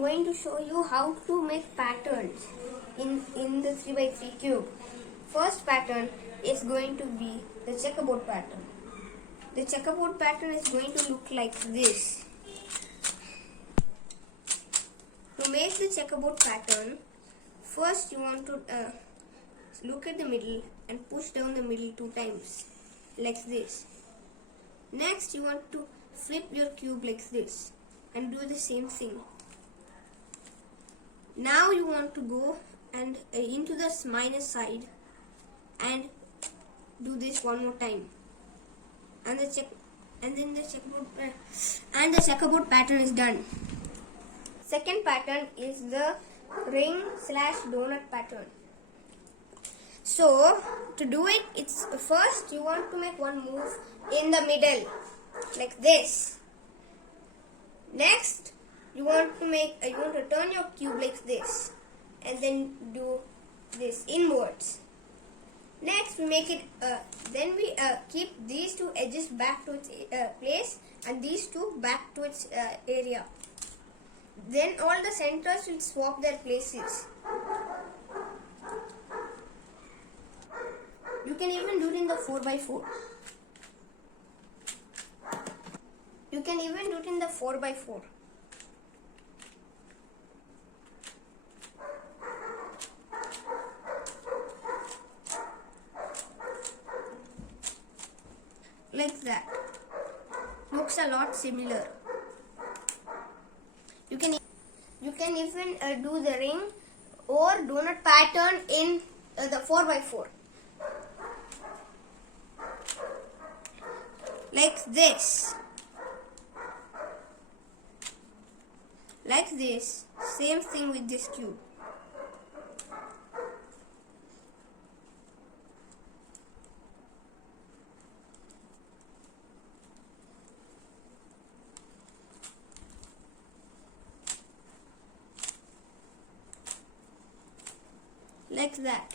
going to show you how to make patterns in the 3x3 cube. First pattern is going to be the checkerboard pattern. The checkerboard pattern is going to look like this. To make the checkerboard pattern, first you want to look at the middle and push down the middle 2 times like this. Next you want to flip your cube like this and do the same thing. Now you want to go and into the minus side and do this one more time, and the checkerboard pattern is done. Second pattern is the ring / donut pattern. So to do it, it's first you want to make one move in the middle like this. Next you want to turn your cube like this and then do this inwards. Next we make it then we keep these 2 edges back to its place and these 2 back to its area. Then all the centers will swap their places. You can even do it in the 4x4. You can even do it in the 4x4. Like that. Looks a lot similar. You can even do the ring or donut pattern in the 4x4. Like this. Like this. Same thing with this cube. Like that.